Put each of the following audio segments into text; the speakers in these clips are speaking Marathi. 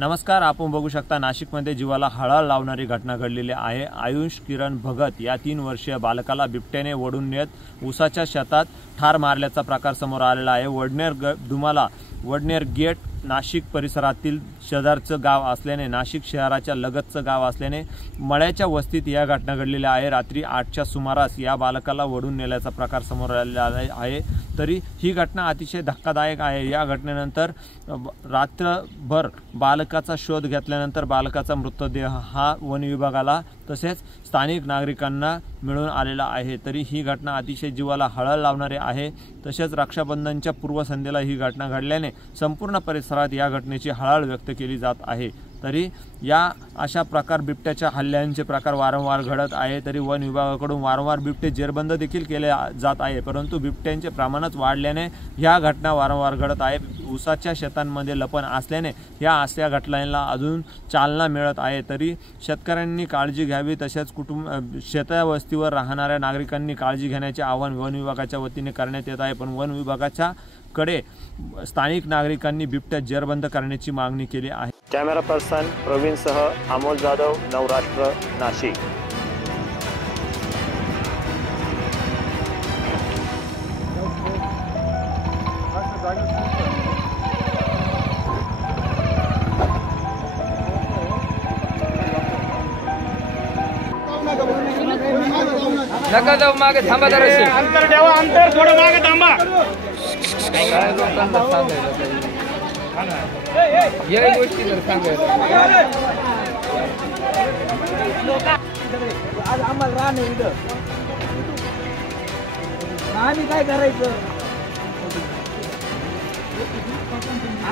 नमस्कार, आपण बघू शकता नाशिकमध्ये जीवाला हळहळ लावणारी घटना घडलेली आहे। आयुष किरण भगत या 3 वर्षीय बालकाला बिबट्याने ओढून नेत ऊसाच्या शेतात ठार मारल्याचा प्रकार समोर आलेला आहे। वडनेर गेट नाशिक परिसरातील शेजारचं गाव असल्याने, नाशिक शहराच्या लगतचं गाव असल्याने मळ्याच्या वस्तीत या घटना घडलेल्या आहे। रात्री 8च्या सुमारास या बालकाला ओढून नेल्याचा प्रकार समोर आलेला आहे। तरी ही घटना अतिशय धक्कादायक आहे। या घटनेनंतर रात्रभर बालकाचा शोध घेतल्यानंतर बालकाचा मृतदेह हा वन विभागाला तसेच स्थानिक नागरिकांना मिळून आलेला आहे। तरी ही घटना अतिशय जीवाला हळहळ लावणारी आहे। तसेच रक्षाबंधनच्या पूर्वसंध्येला ही घटना घडल्याने संपूर्ण परिसरात या घटनेची हळहळ व्यक्त केली जात आहे। तरी या अशा प्रकार बिबट्याच्या हल्ल्यांचे प्रकार वारंवार घडत आहे। तरी वन विभागाकडून वारंवार बिबटे जेरबंद देखील केले जात आहे, परंतु बिबट्यांचे प्रमाणच वाढल्याने ह्या घटना वारंवार घडत आहे। ऊसाच्या शेतांमध्ये लपण असल्याने या अशा घटनांना अजून चालना मिळत आहे। तरी शेतकऱ्यांनी काळजी घ्यावी, तसेच शेतवस्तीवर राहणाऱ्या नागरिकांनी काळजी घेण्याचे आवाहन वन विभागाच्या वतीने करण्यात येत आहे। पण वन विभागाच्या कडे स्थानिक नागरिकांनी बिबट्या जेरबंद करण्याची मागणी केली आहे। कॅमेरा पर्सन प्रवीणसह अमोल जाधव, नवराष्ट्र, नाशिक। नका जाऊ मागे, थांबा जराशी, अंतर ठेवा, अंतर थोडं मागे थांबा। काय लोकांना सांगायचं या गोष्टी जर सांगायचं आज आम्हाला राहणे इथं आम्ही काय करायचं।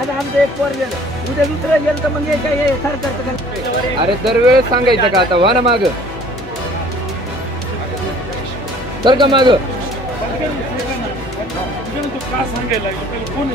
आज आमचं एक पोर गेलं, उद्या दुसरं गेलं तर मग काय सरकारचं। अरे दरवेळेस सांगायचं का? आता व्हा ना माग, तर का माग का सांगायला कोण